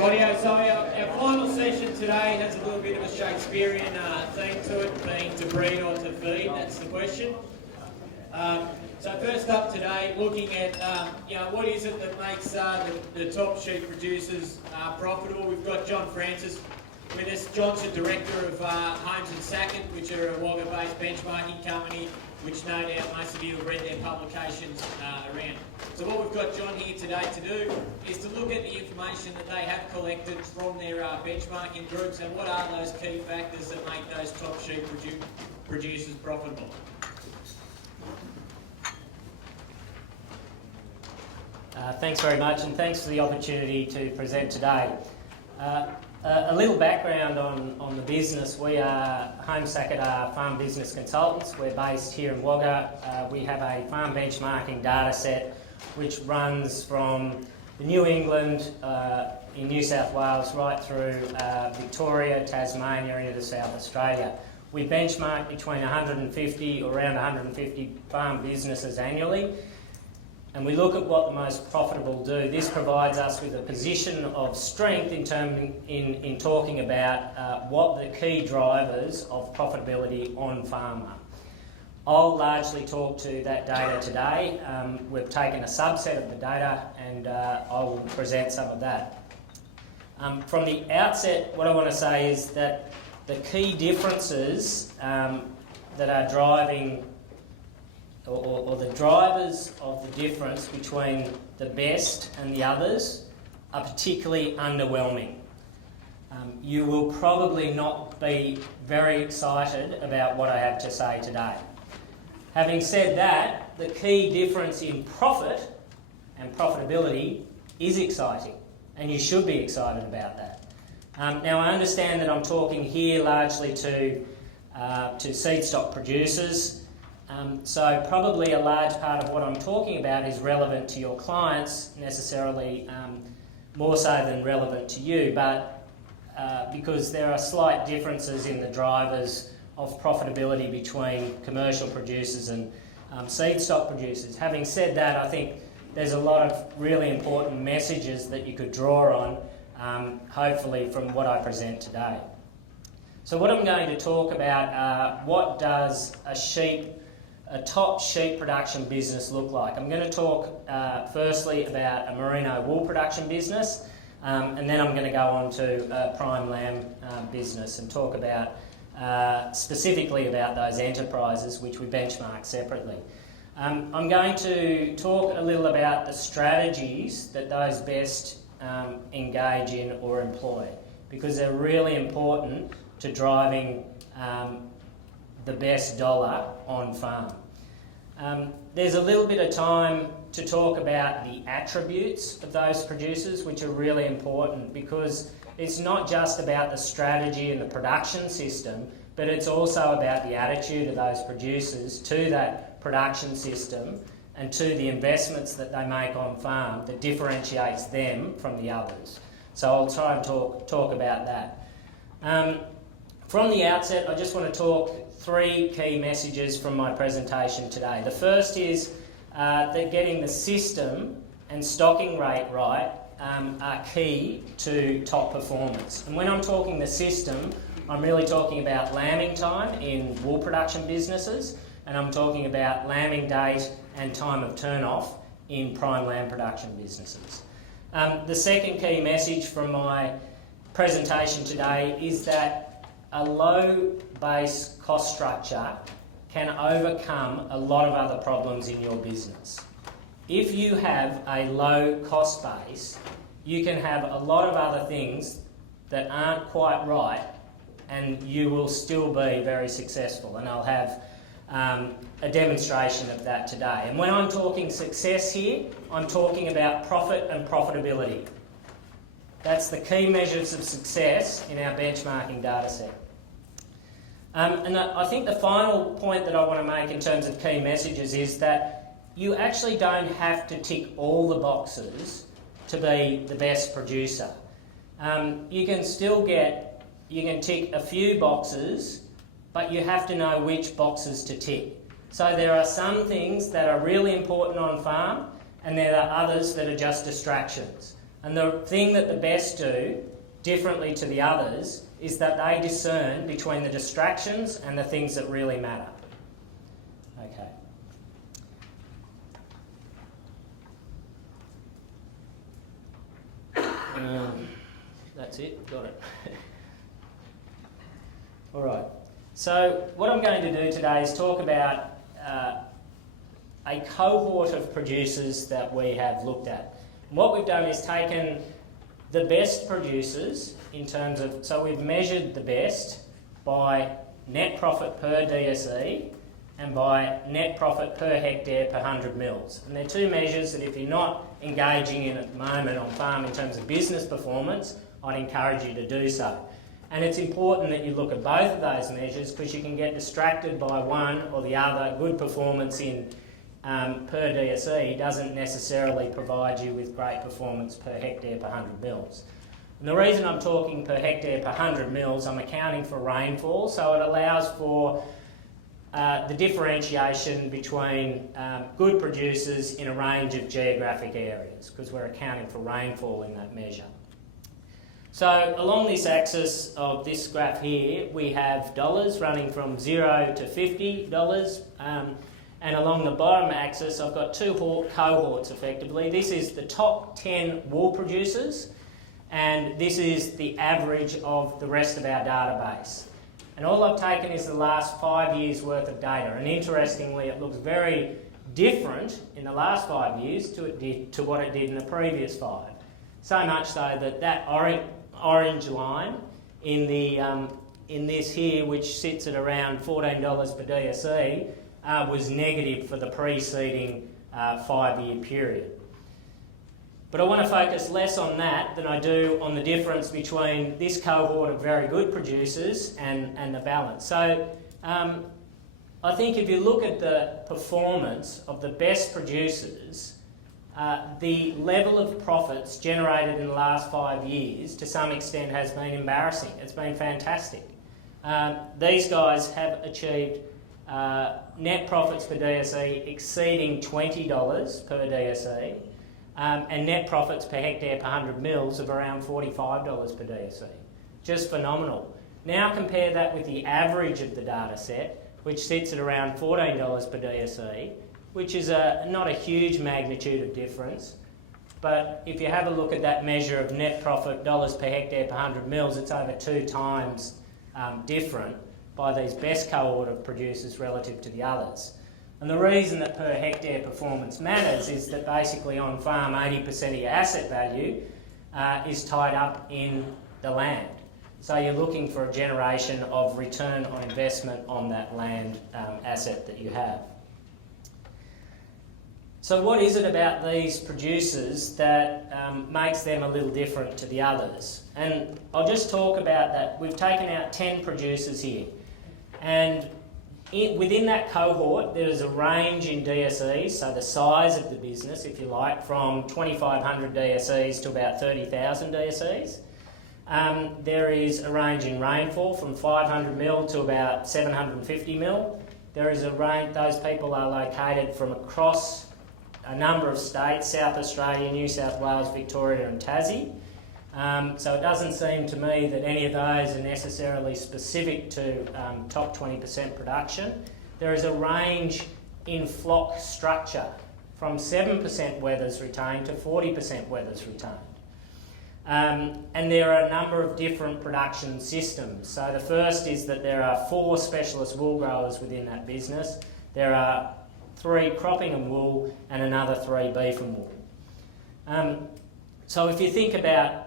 Rightio, so our final session today has a little bit of a Shakespearean theme to it, being to breed or to feed, that's the question. So first up today, looking at what is it that makes the top sheep producers profitable. We've got John Francis with us. John's the director of Holmes Sackett, which are a Wagga-based benchmarking company, which no doubt most of you have read their publications around. So what we've got John here today to do is to look at the information that they have collected from their benchmarking groups and what are those key factors that make those top sheep producers profitable. Thanks very much, and thanks for the opportunity to present today. A little background on the business. We are, Holmes Sackett are farm business consultants. We're based here in Wagga. We have a farm benchmarking data set which runs from the New England in New South Wales right through Victoria, Tasmania into South Australia. We benchmark between 150 or around 150 farm businesses annually, and we look at what the most profitable do. This provides us with a position of strength in talking about what the key drivers of profitability on farm are. I'll largely talk to that data today. We've taken a subset of the data and I will present some of that. From the outset, what I want to say is that the key differences that are driving or the drivers of the difference between the best and the others are particularly underwhelming. You will probably not be very excited about what I have to say today. Having said that, the key difference in profit and profitability is exciting, and you should be excited about that. Now, I understand that I'm talking here largely to seed stock producers. So probably a large part of what I'm talking about is relevant to your clients, necessarily more so than relevant to you, but because there are slight differences in the drivers of profitability between commercial producers and seed stock producers. Having said that, I think there's a lot of really important messages that you could draw on, hopefully from what I present today. So what I'm going to talk about, what does a top sheep production business look like? I'm going to talk firstly about a merino wool production business, and then I'm going to go on to a prime lamb business and talk about specifically about those enterprises which we benchmark separately. I'm going to talk a little about the strategies that those best engage in or employ, because they're really important to driving the best dollar on farm. There's a little bit of time to talk about the attributes of those producers, which are really important, because it's not just about the strategy and the production system, but it's also about the attitude of those producers to that production system and to the investments that they make on farm that differentiates them from the others. So I'll try and talk about that. From the outset, I just want to talk three key messages from my presentation today. The first is that getting the system and stocking rate right are key to top performance. And when I'm talking the system, I'm really talking about lambing time in wool production businesses, and I'm talking about lambing date and time of turn-off in prime lamb production businesses. The second key message from my presentation today is that a low base cost structure can overcome a lot of other problems in your business. If you have a low cost base, you can have a lot of other things that aren't quite right, and you will still be very successful. And I'll have a demonstration of that today. And when I'm talking success here, I'm talking about profit and profitability. That's the key measures of success in our benchmarking data set. And I think the final point that I want to make in terms of key messages is that you actually don't have to tick all the boxes to be the best producer. You can tick a few boxes, but you have to know which boxes to tick. So there are some things that are really important on farm, and there are others that are just distractions. And the thing that the best do, differently to the others, is that they discern between the distractions and the things that really matter. Okay. That's it, got it. All right. So what I'm going to do today is talk about a cohort of producers that we have looked at. And what we've done is taken the best producers in terms of, so we've measured the best by net profit per DSE and by net profit per hectare per 100 mils. And they're two measures that if you're not engaging in at the moment on farm in terms of business performance, I'd encourage you to do so. And it's important that you look at both of those measures because you can get distracted by one or the other. Good performance in per DSE doesn't necessarily provide you with great performance per hectare per 100 mils. And the reason I'm talking per hectare per 100 mils, I'm accounting for rainfall, so it allows for the differentiation between good producers in a range of geographic areas because we're accounting for rainfall in that measure. So along this axis of this graph here, we have dollars running from $0 to $50. And along the bottom axis, I've got two cohorts effectively. This is the top 10 wool producers, and this is the average of the rest of our database. And all I've taken is the last 5 years' worth of data. And interestingly, it looks very different in the last 5 years to what it did in the previous 5. So much so that that orange line in this here, which sits at around $14 per DSE, was negative for the preceding 5-year period. But I want to focus less on that than I do on the difference between this cohort of very good producers and the balance. So I think if you look at the performance of the best producers, the level of profits generated in the last 5 years to some extent has been embarrassing. It's been fantastic. These guys have achieved net profits per DSE exceeding $20 per DSE and net profits per hectare per 100 mils of around $45 per DSE. Just phenomenal. Now compare that with the average of the data set, which sits at around $14 per DSE, which is not a huge magnitude of difference. But if you have a look at that measure of net profit dollars per hectare per 100 mils, it's over 2 times different by these best cohort of producers relative to the others. And the reason that per hectare performance matters is that basically on farm 80% of your asset value is tied up in the land. So you're looking for a generation of return on investment on that land asset that you have. So what is it about these producers that makes them a little different to the others? And I'll just talk about that. We've taken out 10 producers here. And within that cohort, there is a range in DSEs, so the size of the business, if you like, from 2,500 DSEs to about 30,000 DSEs. There is a range in rainfall from 500 mil to about 750 mil. There is a range, those people are located from across a number of states, South Australia, New South Wales, Victoria and Tassie. So it doesn't seem to me that any of those are necessarily specific to top 20% production. There is a range in flock structure from 7% wethers retained to 40% wethers retained. And there are a number of different production systems. So the first is that there are 4 specialist wool growers within that business. There are 3 cropping and wool and another 3 beef and wool. So if you think about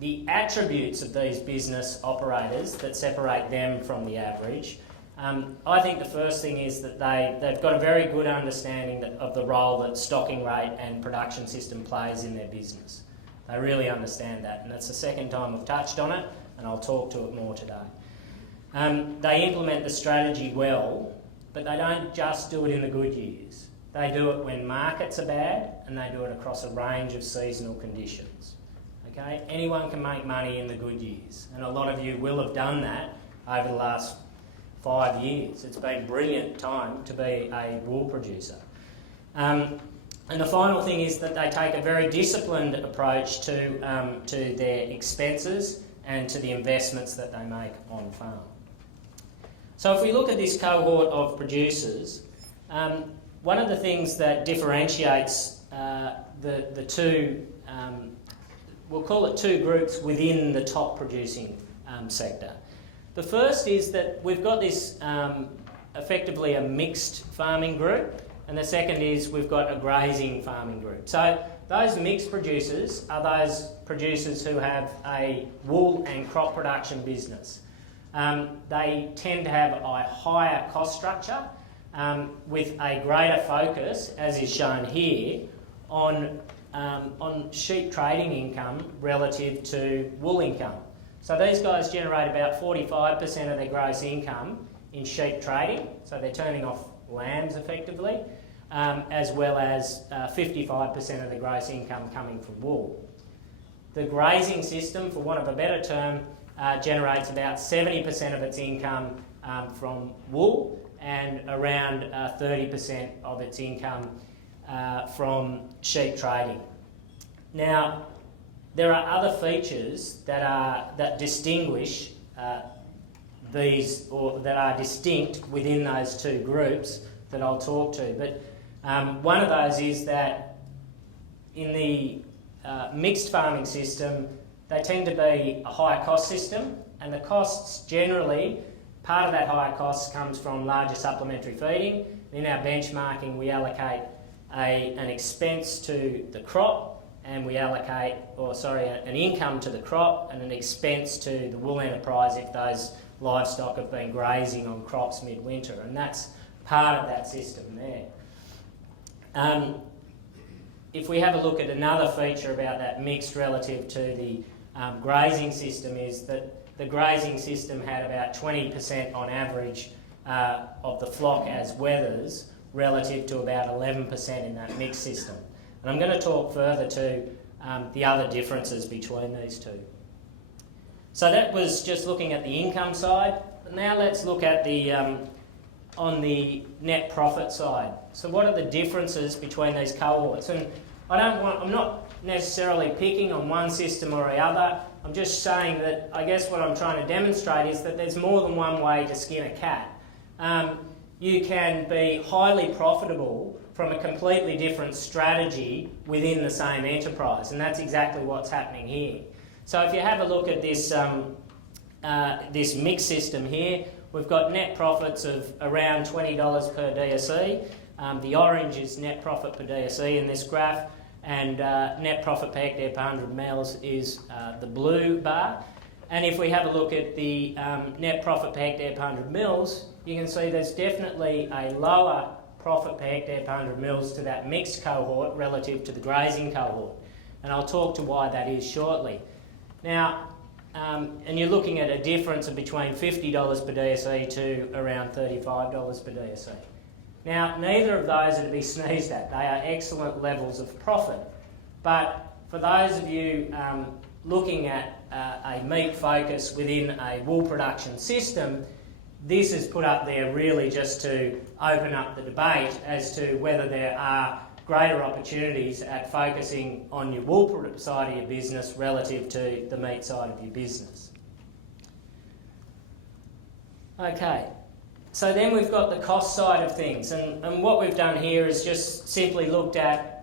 the attributes of these business operators that separate them from the average, I think the first thing is that they've got a very good understanding of the role that stocking rate and production system plays in their business. They really understand that, and that's the second time we've touched on it, and I'll talk to it more today. They implement the strategy well, but they don't just do it in the good years. They do it when markets are bad, and they do it across a range of seasonal conditions. Okay? Anyone can make money in the good years, and a lot of you will have done that over the last 5 years. It's been a brilliant time to be a wool producer. And the final thing is that they take a very disciplined approach to their expenses and to the investments that they make on farm. So if we look at this cohort of producers, one of the things that differentiates the two, we'll call it two groups within the top producing sector. The first is that we've got this effectively a mixed farming group, and the second is we've got a grazing farming group. So those mixed producers are those producers who have a wool and crop production business. They tend to have a higher cost structure with a greater focus, as is shown here, on sheep trading income relative to wool income. So these guys generate about 45% of their gross income in sheep trading, so they're turning off lambs effectively, as well as 55% of the gross income coming from wool. The grazing system, for want of a better term, generates about 70% of its income from wool and around 30% of its income from sheep trading. Now, there are other features that distinguish these, or that are distinct within those two groups that I'll talk to. But one of those is that in the mixed farming system, they tend to be a higher cost system, and the costs generally, part of that higher cost comes from larger supplementary feeding. In our benchmarking, we allocate an expense to the crop, and we allocate, an income to the crop and an expense to the wool enterprise if those livestock have been grazing on crops midwinter, and that's part of that system there. If we have a look at another feature about that mixed relative to the grazing system, is that the grazing system had about 20% on average of the flock as wethers relative to about 11% in that mixed system. And I'm going to talk further to the other differences between these two. So that was just looking at the income side. Now let's look at the on the net profit side. So what are the differences between these cohorts? And I'm not necessarily picking on one system or the other. I'm just saying that I guess what I'm trying to demonstrate is that there's more than one way to skin a cat. You can be highly profitable from a completely different strategy within the same enterprise, and that's exactly what's happening here. So if you have a look at this this mixed system here, we've got net profits of around $20 per DSE. The orange is net profit per DSE in this graph, and net profit per hectare per 100 mils is the blue bar. And if we have a look at the net profit per hectare per 100 mils, you can see there's definitely a lower profit per hectare per 100 mils to that mixed cohort relative to the grazing cohort. And I'll talk to why that is shortly. Now, and you're looking at a difference of between $50 per DSE to around $35 per DSE. Now, neither of those are to be sneezed at. They are excellent levels of profit. But for those of you looking at a meat focus within a wool production system, this is put up there really just to open up the debate as to whether there are greater opportunities at focusing on your wool side of your business relative to the meat side of your business. Okay, so then we've got the cost side of things, and what we've done here is just simply looked at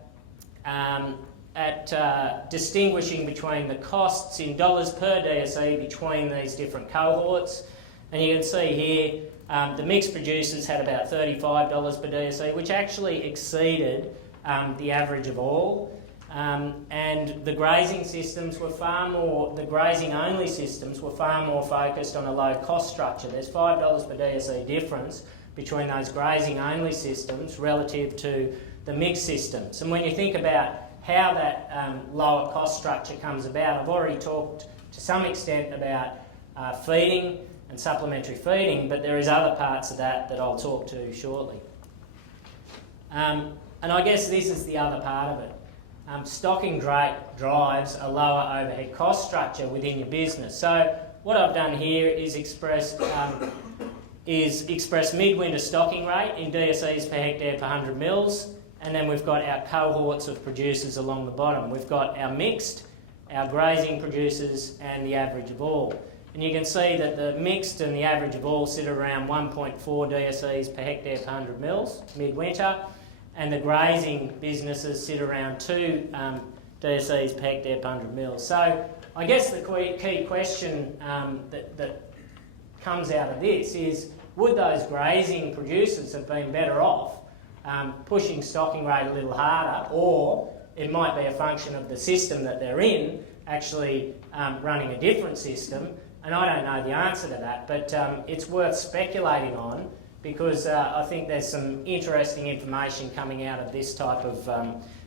distinguishing between the costs in dollars per DSE between these different cohorts. And you can see here the mixed producers had about $35 per DSE, which actually exceeded the average of all. And the grazing systems were the grazing only systems were far more focused on a low cost structure. There's $5 per DSE difference between those grazing only systems relative to the mixed systems. And when you think about how that lower cost structure comes about, I've already talked to some extent about feeding and supplementary feeding, but there is other parts of that I'll talk to shortly. And I guess this is the other part of it. Stocking drives a lower overhead cost structure within your business. So what I've done here is express midwinter stocking rate in DSEs per hectare per 100 mils, and then we've got our cohorts of producers along the bottom. We've got our mixed, our grazing producers, and the average of all. And you can see that the mixed and the average of all sit around 1.4 DSEs per hectare per 100 mils midwinter, and the grazing businesses sit around 2 DSEs per hectare per 100 mils. So I guess the key question that comes out of this is, would those grazing producers have been better off pushing stocking rate a little harder, or it might be a function of the system that they're in actually running a different system? And I don't know the answer to that, but it's worth speculating on, because I think there's some interesting information coming out of this type of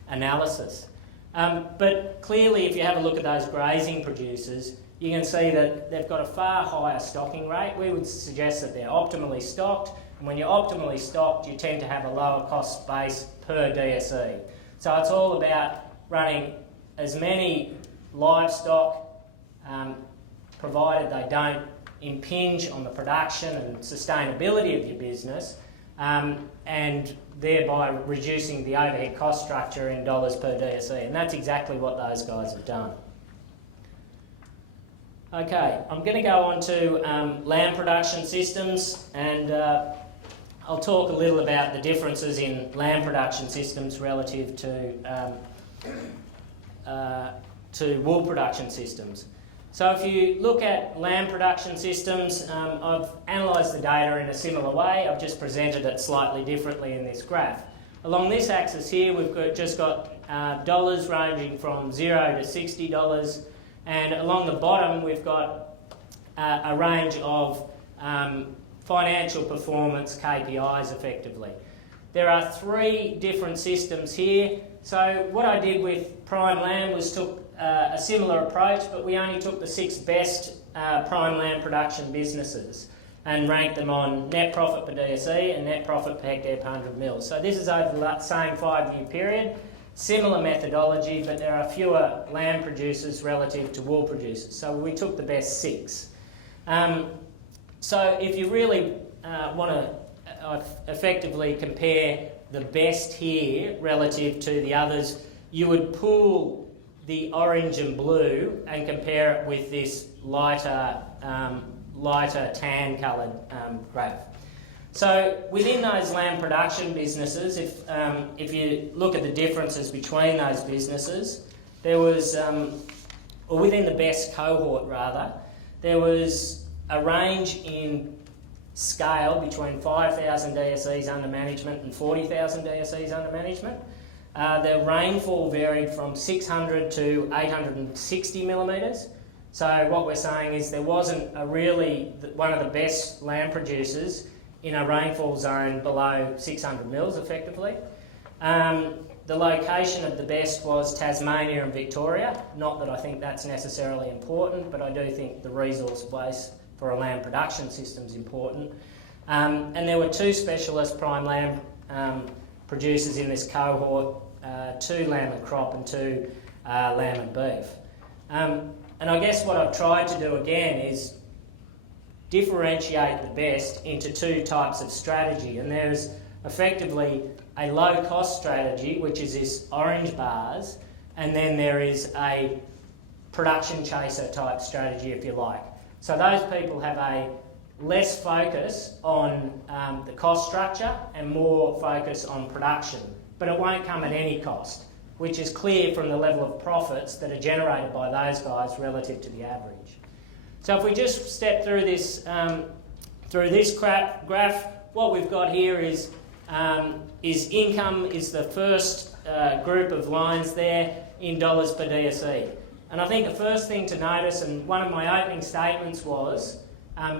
analysis. But clearly, if you have a look at those grazing producers, you can see that they've got a far higher stocking rate. We would suggest that they're optimally stocked, and when you're optimally stocked, you tend to have a lower cost base per DSE. So it's all about running as many livestock, provided they don't impinge on the production and sustainability of your business, and thereby reducing the overhead cost structure in dollars per DSE. And that's exactly what those guys have done. Okay, I'm going to go on to lamb production systems, and I'll talk a little about the differences in lamb production systems relative to wool production systems. So if you look at lamb production systems, I've analysed the data in a similar way. I've just presented it slightly differently in this graph. Along this axis here, we've just got dollars ranging from $0 to $60, and along the bottom we've got a range of financial performance KPIs effectively. There are 3 different systems here. So what I did with prime lamb was took a similar approach, but we only took the 6 best prime lamb production businesses and ranked them on net profit per DSE and net profit per hectare per 100 mils. So this is over the same 5-year period. Similar methodology, but there are fewer lamb producers relative to wool producers. So we took the best 6. So if you really want to effectively compare the best here relative to the others, you would pool the orange and blue and compare it with this lighter tan coloured graph. So within those lamb production businesses, if you look at the differences between those businesses, there was, or within the best cohort rather, there was a range in scale between 5,000 DSEs under management and 40,000 DSEs under management. The rainfall varied from 600 to 860 millimetres. So what we're saying is there wasn't one of the best lamb producers in a rainfall zone below 600 mils effectively. The location of the best was Tasmania and Victoria. Not that I think that's necessarily important, but I do think the resource base for a lamb production system is important. And there were 2 specialist prime lamb producers in this cohort, 2 lamb and crop and 2 lamb and beef. And I guess what I've tried to do again is differentiate the best into 2 types of strategy, and there's effectively a low cost strategy, which is this orange bars, and then there is a production chaser type strategy, if you like. So those people have a less focus on the cost structure and more focus on production, but it won't come at any cost, which is clear from the level of profits that are generated by those guys relative to the average. So if we just step through this graph, what we've got here is income is the first group of lines there in dollars per DSE. And I think the first thing to notice, and one of my opening statements was,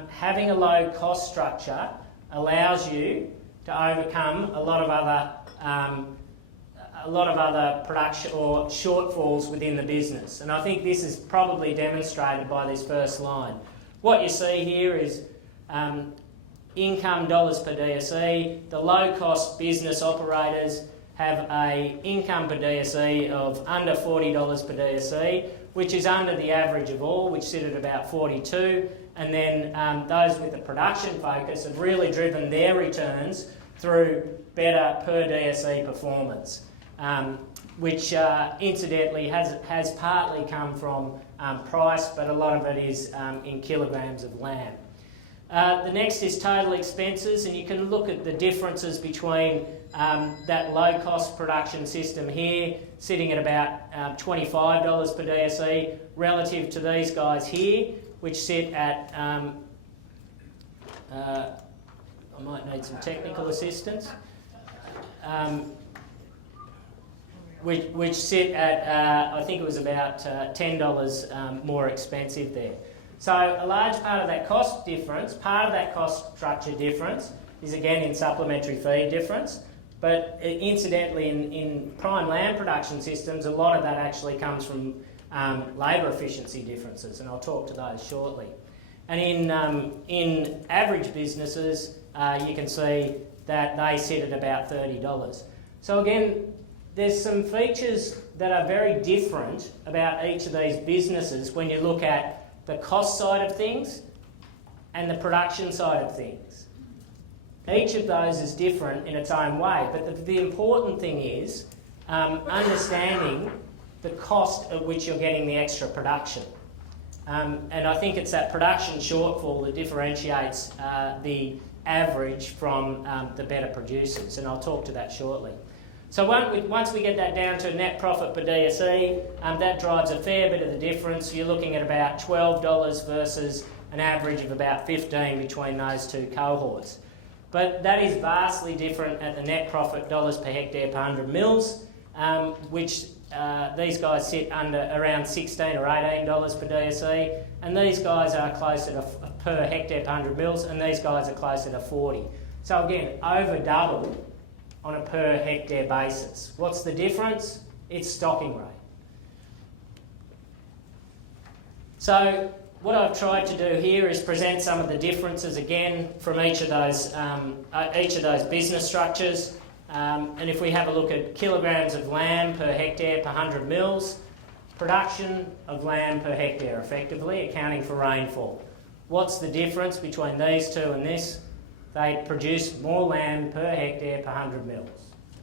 having a low cost structure allows you to overcome a lot of other production or shortfalls within the business. And I think this is probably demonstrated by this first line. What you see here is income dollars per DSE. The low cost business operators have a income per DSE of under $40 per DSE, which is under the average of all, which sit at about 42. And then those with the production focus have really driven their returns through better per DSE performance, which incidentally has partly come from price, but a lot of it is in kilograms of lamb. The next is total expenses, and you can look at the differences between that low-cost production system here, sitting at about $25 per DSE, relative to these guys here, which sit at, I might need some technical assistance, which sit at, I think it was about $10 more expensive there. So a large part of that cost difference, part of that cost structure difference, is again in supplementary feed difference. But incidentally, in prime lamb production systems, a lot of that actually comes from labour efficiency differences, and I'll talk to those shortly. And in average businesses, you can see that they sit at about $30. So again, there's some features that are very different about each of these businesses when you look at the cost side of things and the production side of things. Each of those is different in its own way, but the important thing is understanding the cost at which you're getting the extra production. And I think it's that production shortfall that differentiates the average from the better producers, and I'll talk to that shortly. So once we get that down to net profit per DSE, that drives a fair bit of the difference. You're looking at about $12 versus an average of about $15 between those two cohorts. But that is vastly different at the net profit dollars per hectare per 100 mils, which these guys sit under around $16 or $18 per DSE, and these guys are closer to per hectare per 100 mils, and these guys are closer to 40. So again, over double on a per hectare basis. What's the difference? It's stocking rate. So what I've tried to do here is present some of the differences again from each of those business structures. And if we have a look at kilograms of lamb per hectare per 100 mils, production of lamb per hectare effectively, accounting for rainfall. What's the difference between these two and this? They produce more lamb per hectare per 100 mils.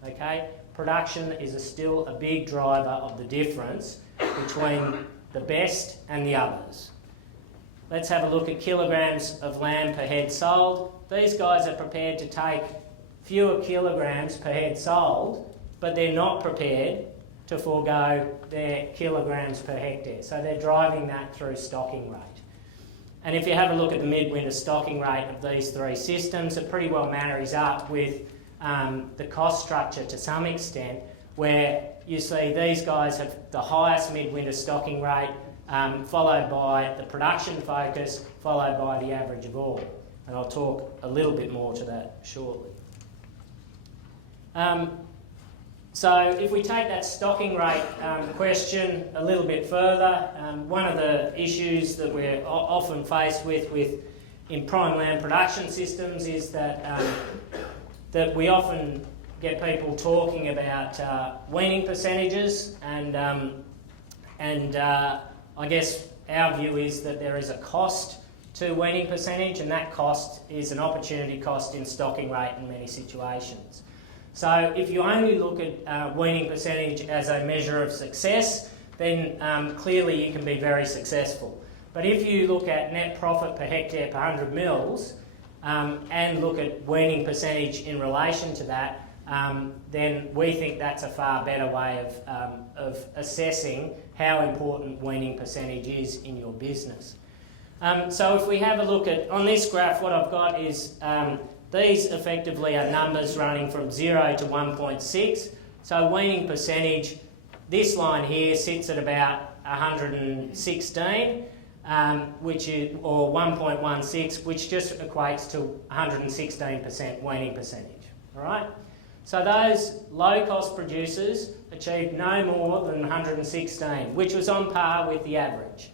Okay? Production is still a big driver of the difference between the best and the others. Let's have a look at kilograms of lamb per head sold. These guys are prepared to take fewer kilograms per head sold, but they're not prepared to forego their kilograms per hectare. So they're driving that through stocking rate. And if you have a look at the midwinter stocking rate of these three systems, it pretty well marries up with the cost structure to some extent, where you see these guys have the highest midwinter stocking rate, followed by the production focus, followed by the average of all. And I'll talk a little bit more to that shortly. So if we take that stocking rate question a little bit further, one of the issues that we're often faced with in prime lamb production systems is that that we often get people talking about weaning percentages, and I guess our view is that there is a cost to weaning percentage, and that cost is an opportunity cost in stocking rate in many situations. So if you only look at weaning percentage as a measure of success, then clearly you can be very successful. But if you look at net profit per hectare per 100 mils and look at weaning percentage in relation to that, then we think that's a far better way of assessing how important weaning percentage is in your business. So if we have a look at, on this graph, what I've got is these effectively are numbers running from 0 to 1.6. So weaning percentage, this line here sits at about 116, which is, or 1.16, which just equates to 116% weaning percentage. All right. So those low-cost producers achieved no more than 116, which was on par with the average.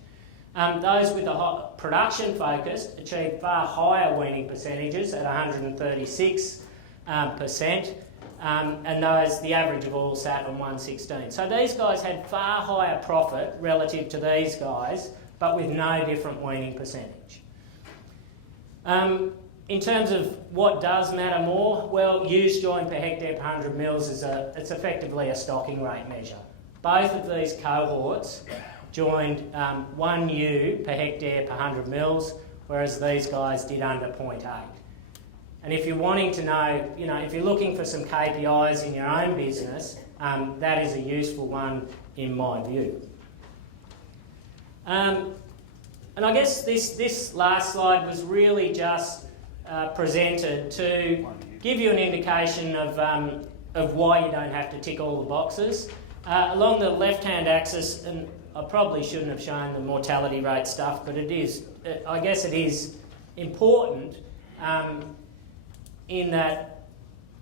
Those with the production focused achieved far higher weaning percentages at 136%, and the average of all sat on 116. So these guys had far higher profit relative to these guys, but with no different weaning percentage. in terms of what does matter more, well, ewes joined per hectare per 100 mils it's effectively a stocking rate measure. Both of these cohorts joined 1 ewe per hectare per 100 mils, whereas these guys did under 0.8. And if you're wanting to know, if you're looking for some KPIs in your own business, that is a useful one in my view. And I guess this last slide was really just presented to give you an indication of why you don't have to tick all the boxes. Along the left-hand axis, and I probably shouldn't have shown the mortality rate stuff, but I guess it is important in that,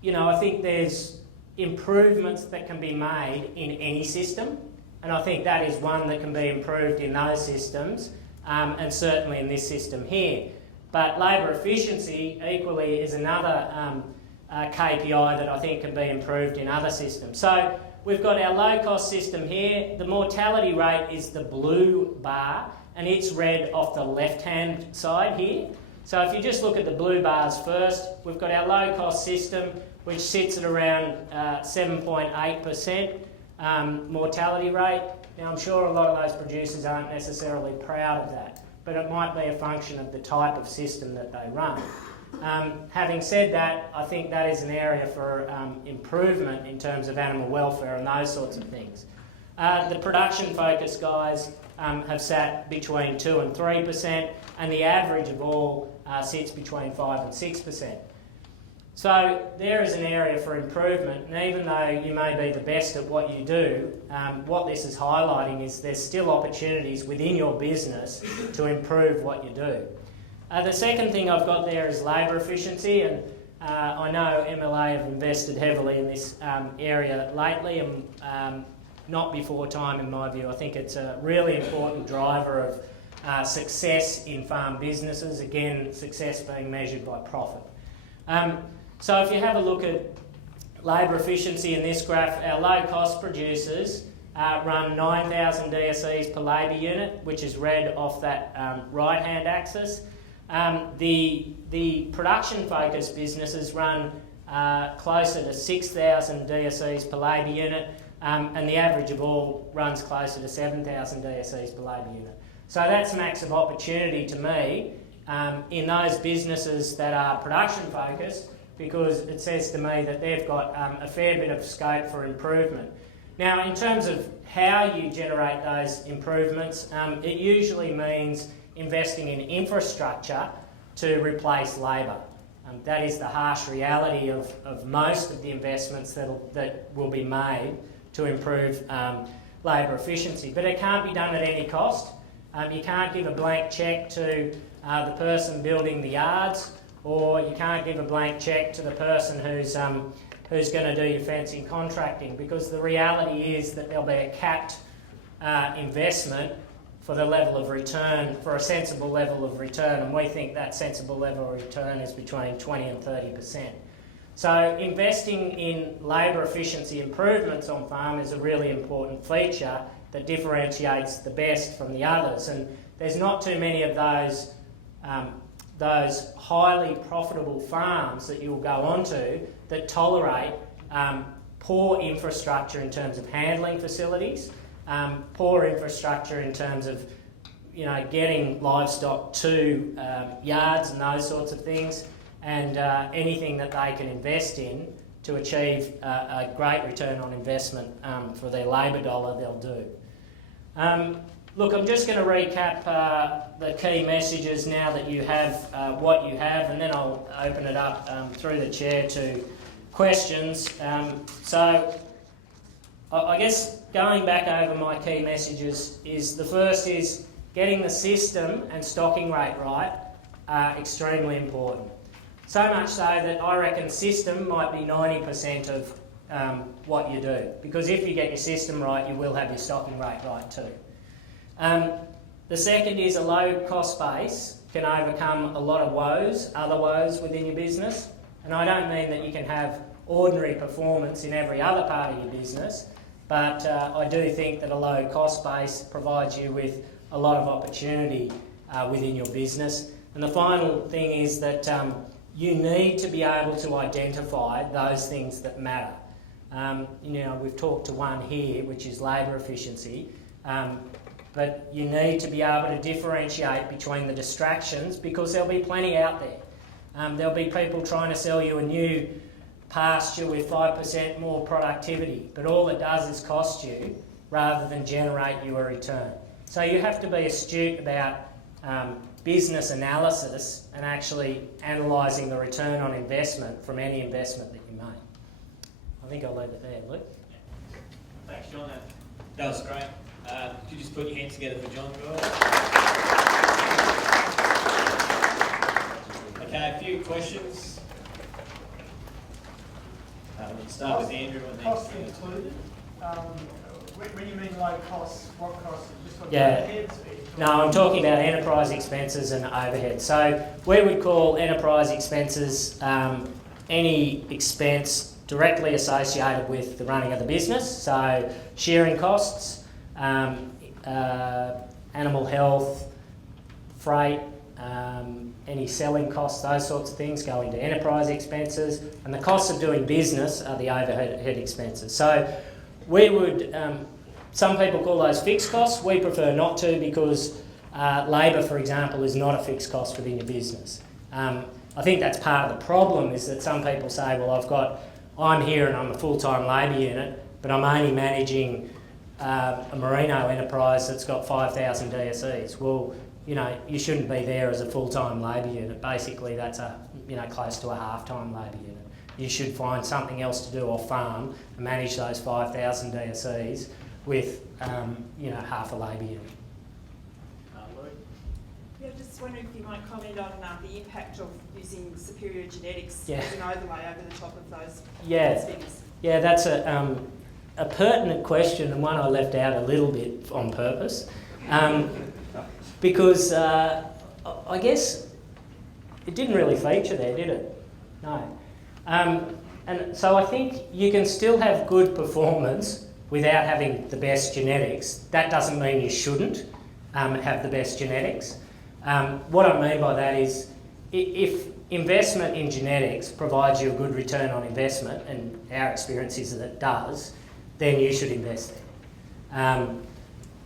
I think there's improvements that can be made in any system, and I think that is one that can be improved in those systems, and certainly in this system here. But labour efficiency equally is another KPI that I think can be improved in other systems. So we've got our low-cost system here. The mortality rate is the blue bar, and it's red off the left-hand side here. So if you just look at the blue bars first, we've got our low-cost system, which sits at around 7.8% mortality rate. Now, I'm sure a lot of those producers aren't necessarily proud of that, but it might be a function of the type of system that they run. Having said that, I think that is an area for improvement in terms of animal welfare and those sorts of things. The production-focused guys have sat between 2 and 3%, and the average of all sits between 5 and 6%. So there is an area for improvement, and even though you may be the best at what you do, what this is highlighting is there's still opportunities within your business to improve what you do. The second thing I've got there is labour efficiency, and I know MLA have invested heavily in this area lately, and not before time in my view. I think it's a really important driver of success in farm businesses, again, success being measured by profit. So if you have a look at labour efficiency in this graph, our low-cost producers run 9,000 DSEs per labour unit, which is red off that right-hand axis. The production-focused businesses run closer to 6,000 DSEs per labour unit, and the average of all runs closer to 7,000 DSEs per labour unit. So that's massive opportunity to me in those businesses that are production-focused, because it says to me that they've got a fair bit of scope for improvement. Now, in terms of how you generate those improvements, it usually means investing in infrastructure to replace labour. That is the harsh reality of most of the investments that will be made to improve labour efficiency. But it can't be done at any cost. You can't give a blank cheque to the person building the yards, or you can't give a blank cheque to the person who's going to do your fencing contracting, because the reality is that there'll be a capped investment for the level of return, for a sensible level of return, and we think that sensible level of return is between 20 and 30%. So investing in labour efficiency improvements on farm is a really important feature that differentiates the best from the others, and there's not too many of those highly profitable farms that you'll go onto that tolerate poor infrastructure in terms of handling facilities, poor infrastructure in terms of getting livestock to yards and those sorts of things, and anything that they can invest in to achieve a great return on investment for their labour dollar, they'll do. Look, I'm just going to recap the key messages now that you have what you have, and then I'll open it up through the chair to questions. So I guess going back over my key messages is the first is getting the system and stocking rate right are extremely important. So much so that I reckon system might be 90% of what you do, because if you get your system right, you will have your stocking rate right too. The second is a low cost base can overcome a lot of other woes within your business. And I don't mean that you can have ordinary performance in every other part of your business, but I do think that a low cost base provides you with a lot of opportunity within your business. And the final thing is that you need to be able to identify those things that matter. We've talked to one here, which is labour efficiency, but you need to be able to differentiate between the distractions, because there'll be plenty out there. There'll be people trying to sell you a new pasture with 5% more productivity, but all it does is cost you rather than generate you a return. So you have to be astute about business analysis and actually analysing the return on investment from any investment that you make. I think I'll leave it there, Luke. Thanks, John. That was great. Could you just put your hands together for John, guys? Okay, a few questions. Let's start with Andrew. Costs included? When you mean low costs, what costs? Just on Yeah. overheads? No, I'm talking about enterprise expenses and overhead. So we would call enterprise expenses any expense directly associated with the running of the business. So shearing costs, animal health, freight, any selling costs, those sorts of things go into enterprise expenses, and the costs of doing business are the overhead expenses. So we would, some people call those fixed costs. We prefer not to, because labour, for example, is not a fixed cost within your business. I think that's part of the problem, is that some people say, well, I'm here and I'm a full-time labour unit, but I'm only managing a merino enterprise that's got 5,000 DSEs. Well, you shouldn't be there as a full-time labour unit. Basically, that's close to a half-time labour unit. You should find something else to do off farm and manage those 5,000 DSEs with, half a labour unit. Yeah, just wondering if you might comment on the impact of using superior genetics Yeah. as an overlay over the top of those Yeah. figures. Yeah, that's a pertinent question, and one I left out a little bit on purpose, because I guess it didn't really feature there, did it? No. And so I think you can still have good performance without having the best genetics. That doesn't mean you shouldn't have the best genetics. What I mean by that is, if investment in genetics provides you a good return on investment, and our experience is that it does, then you should invest there.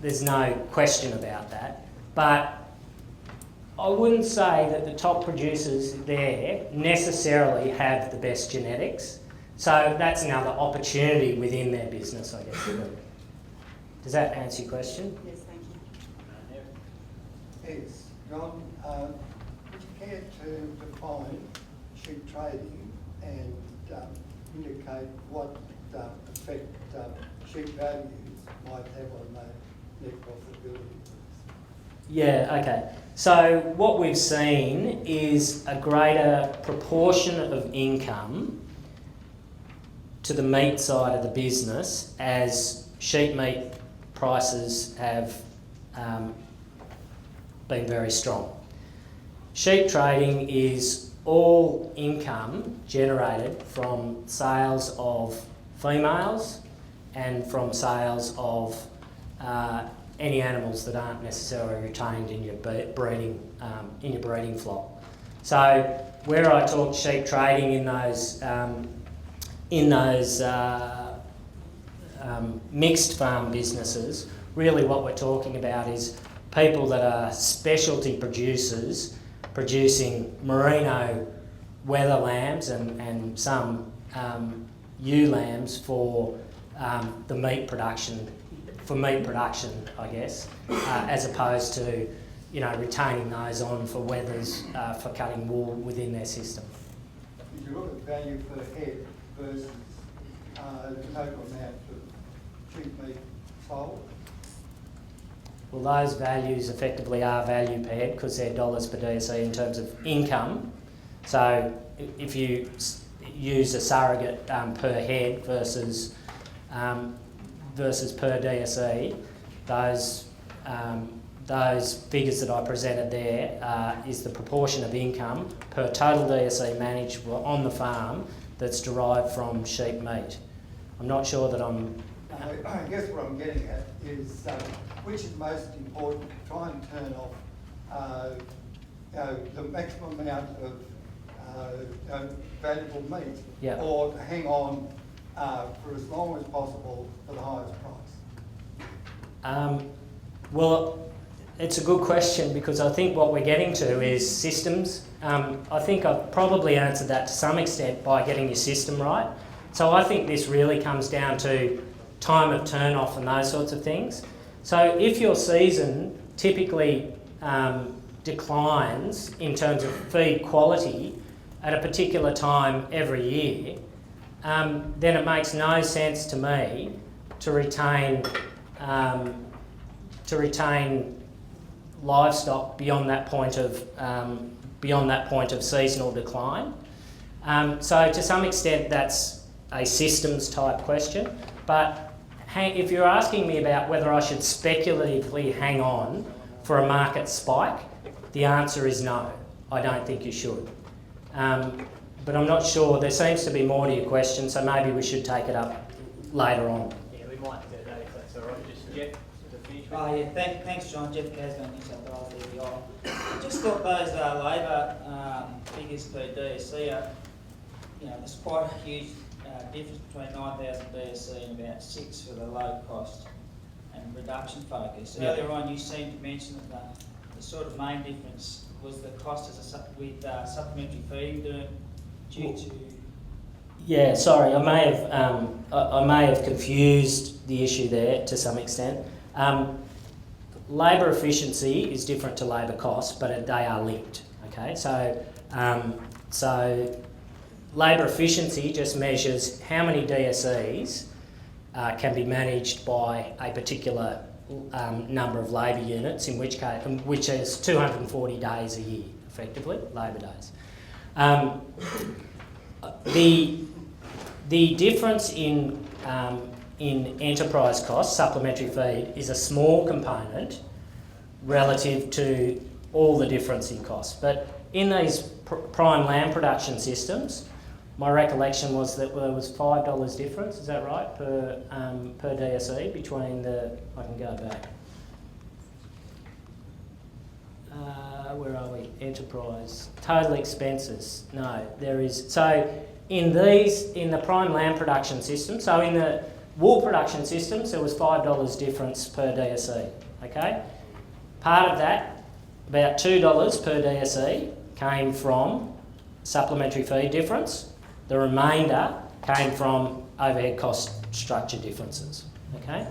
There's no question about that. But I wouldn't say that the top producers there necessarily have the best genetics. So that's another opportunity within their business, I guess. Does that answer your question? Yes, thank you. Yes, John, would you care to define sheep trading and indicate what effect sheep values might have on the net profitability? Yeah, okay. So what we've seen is a greater proportion of income to the meat side of the business as sheep meat prices have been very strong. Sheep trading is all income generated from sales of females and from sales of any animals that aren't necessarily retained in your breeding flock. So where I talk sheep trading in those mixed farm businesses, really what we're talking about is people that are specialty producers producing merino wether lambs and some ewe lambs for the meat production. For meat production, I guess, as opposed to, retaining those on for wethers for cutting wool within their system. If you look at value per head versus the total amount of sheep meat sold, Well, those values effectively are value per head because they're dollars per DSE in terms of income. So if you use a surrogate per head versus per DSE, those figures that I presented there is the proportion of income per total DSE managed on the farm that's derived from sheep meat. I'm not sure that I'm... I guess what I'm getting at is which is most important, try and turn off the maximum amount of valuable meat, Yeah. or to hang on for as long as possible for the highest price? Well, it's a good question because I think what we're getting to is systems. I think I've probably answered that to some extent by getting your system right. So I think this really comes down to time of turn off and those sorts of things. So if your season typically declines in terms of feed quality at a particular time every year, then it makes no sense to me to retain livestock beyond that point of seasonal decline. So to some extent that's a systems type question, but if you're asking me about whether I should speculatively hang on for a market spike, the answer is no, I don't think you should. But I'm not sure, there seems to be more to your question, so maybe we should take it up later on. Yeah, we might do that if that's all right. Just Jeff, to finish with. Oh yeah, thanks John. Jeff Casman, New South Wales EBI. I just thought those labour figures per DSC are, there's quite a huge difference between 9,000 DSC and about 6 for the low cost and reduction focus. Yeah. Earlier on you seemed to mention that the sort of main difference was the cost with supplementary feed due to... Yeah, sorry, I may have confused the issue there to some extent. Labour efficiency is different to labour cost, but they are linked. Okay, so labour efficiency just measures how many DSEs can be managed by a particular number of labour units, in which case, which is 240 days a year, effectively, labour days. The difference in enterprise costs, supplementary feed, is a small component relative to all the difference in costs. But in these prime lamb production systems, my recollection was that there was $5 difference, is that right, per DSE between the, I can go back. Where are we? Enterprise. Total expenses. No, there is. So in the prime lamb production system, so in the wool production systems, there was $5 difference per DSE, okay? Part of that, about $2 per DSE, came from supplementary feed difference. The remainder came from overhead cost structure differences, okay?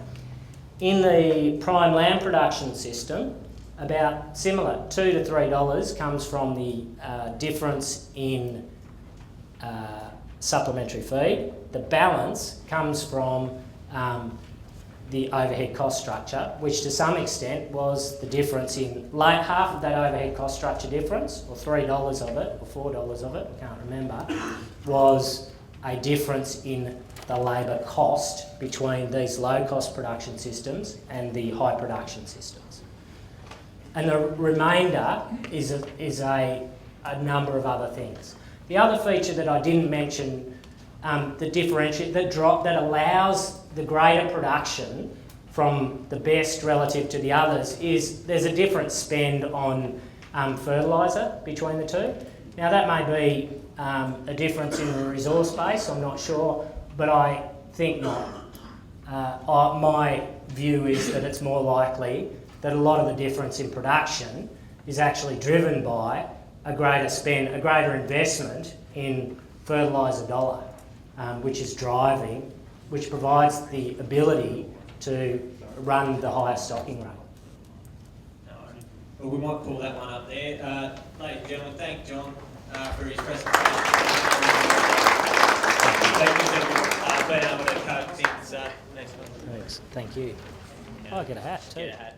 In the prime lamb production system, about similar, $2 to $3 comes from the difference in supplementary feed. The balance comes from the overhead cost structure, which to some extent was the difference in half of that overhead cost structure difference, or $3 of it, or $4 of it, I can't remember, was a difference in the labour cost between these low cost production systems and the high production systems. And the remainder is a number of other things. The other feature that I didn't mention, that allows the greater production from the best relative to the others, is there's a different spend on fertiliser between the two. Now that may be a difference in the resource base, I'm not sure, but I think not. My view is that it's more likely that a lot of the difference in production is actually driven by a greater spend, a greater investment in fertiliser dollar, which provides the ability to run the higher stocking rate. No, well, we might pull that one up there. Ladies and gentlemen, thank John for his presentation. Thank you for being able to cope since next month. Thanks. Thank you. Oh, I get a hat too. Get a hat.